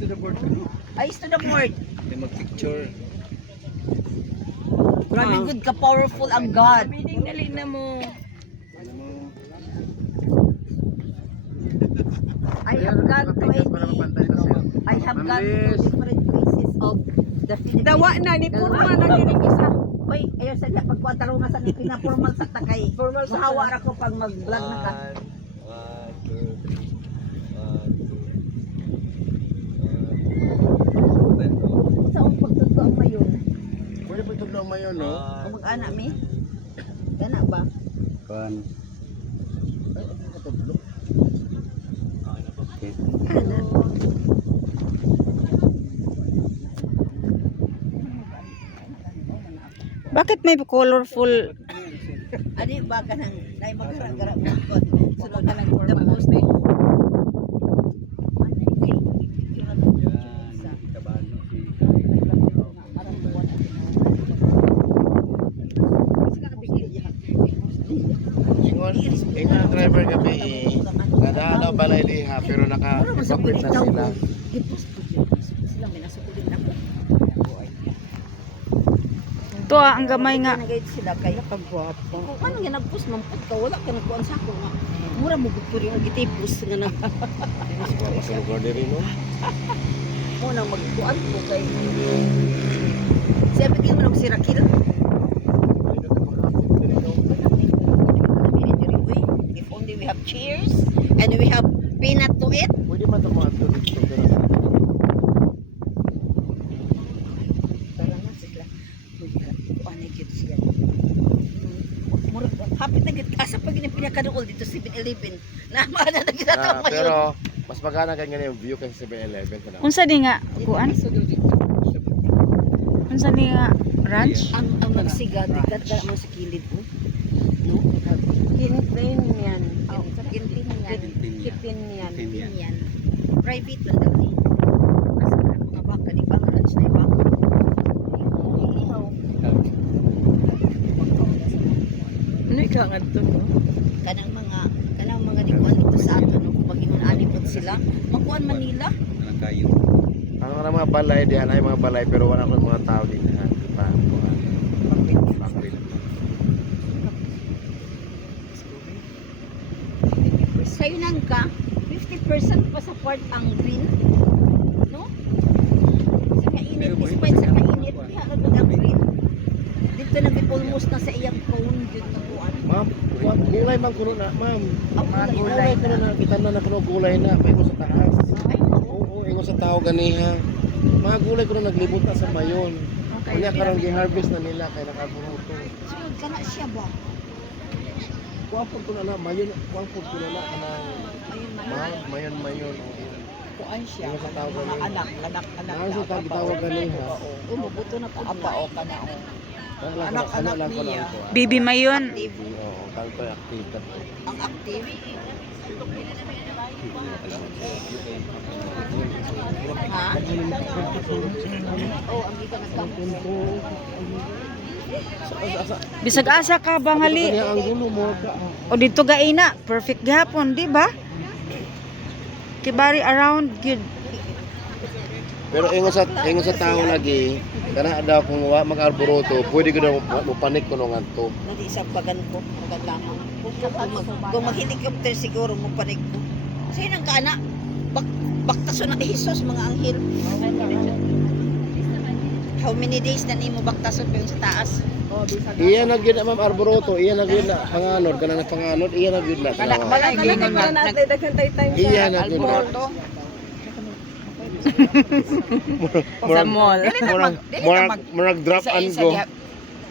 to the board. Ayos to the board. May mag-picture. Grabe good ka, powerful ang God. Dali na mo. I have gone to different places of the Philippines. Dawa na ni Purma na din isa. Hoy, ayaw sa diya pagkwadaro nga sa ni pinapormal sa takay. Formal sa Mahawa ra ko pag mag-vlog na ka. 1, 2, 3. Sa akong pagtudlo ang mayon. Pwede pa ito lang mayon, no? Kung mag-ana mi. Gana ba? Kan. Ay, ano ka tudlo? Okay. Ana. Bakit may colorful? Ani ba ka nang nay magara-gara mo ko. Sunod ka lang the post ni. Ingon ang driver gabi nadaan daw balay liha pero naka-equipment na sila. Sila may nasukulit ako. To ang gamay nga. Nagayad sila kay Kagwapo. kung ano nga nagpus mamput ka wala ka nagkuan sa ako nga. Mura mo gud ko rin ang gitipus nga nag. Lugar diri no. Mo nang magkuan ko kay. Sabi ko man si Rakil. If only we have cheers and we have peanut to eat. Pwede man ito mga dito pero Tara na sila. Kuan ni kid sila. Mura hapit na gid asa pag ni pinakaduol dito 7-Eleven. Nama na nagitato na, pero mas magana kay ngani yung view kasi 7-Eleven kana. Unsa di nga kuan? Unsa di nga ranch? ang nagsiga dikat ka mo sa kilid mo. No? Kintin yan. Kintin yan. Kitin yan. Kintin yan. Private lang daw ni. Asa ka mga baka di ba ranch na iba? Ano ikaw nga ito, no? Kanang mga dikuan dito sa ato no kung pagingon anipot sila. Makuan Manila. Ano nga mga balay diyan ay mga balay pero wala ko mga tao dito ha. Pa. Bakit? Sayunan ka, 50% pa sa part ang green. No? Sa kainit, despite sa kainit, diha ka ang green. Dito na almost na sa iyang cone dito na kuan. Ma'am, gulay man kuno na, ma'am. Ang Gulay kuno na kita na kuno gulay na pa sa taas. Ay, Oo, ingo sa tao ganiha. Mga gulay kuno naglibot na sa mayon. Kanya karang gi-harvest na nila kay nakabuto. sunod ka na siya ba? Kuwapod ko na mayon, kuwapod ko na kanang mayon. Kuan siya. Ingo sa tao Mga ganiha. anak. Ano sa tao gitawag ganiha? Umubuto na pa Apa o ka na o. Anak niya. Bibi mayon. Oo, tanto active ka. ang active. Ha? Oh, ang gika nagkampo. Bisag asa ka bangali. Kanya ang gulo mo ka. O dito gaina, perfect gihapon, di ba? Kibari around good. Pero ingo sa tao lagi, kana daw kung wa mag-arboroto, pwede ko daw mapanik ko nung anto. Nadi sa pagan ko, pagan lamang. Kung mag-helicopter siguro mo panig ko. Sa'yo nang kaana, baktaso na Jesus mga anghel. How many days na nimo baktaso pa yung sa taas? Iya na gyud ma'am arboroto, iya na gyud na panganod kana na panganod, iya na gyud na. Balay ka na natin. Daghan tayo time Iya sa na gyud. Alborto. Sa mall. Murag drop and go.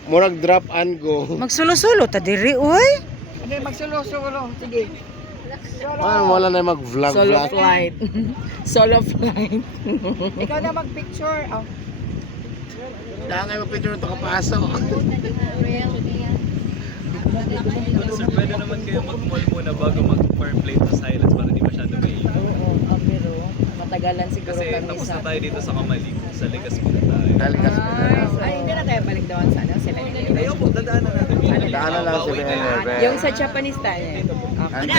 Murag drop and go. Magsulo-sulo ta diri oy. Hindi, magsulo-sulo. Sige. Ah, wala na mag-vlog Solo vlog. flight. Solo flight. Ikaw na mag-picture. Oh. Dangay mo picture to kapaso. Sir, pwede naman kayo mag-mall muna bago mag-fireplace na silence para di masyado mainit. Pero matagalan siguro Kasi kami tapos sa... na tayo dito sa Kamalig, sa Ligas muna tayo. Daligas mo na. Ay, hindi na tayo balik doon sa ano, 7-Eleven. Ayaw po, dadaanan natin. Daanan lang Bawi si kayo. Bener. Yung sa Japanese tayo. Ante.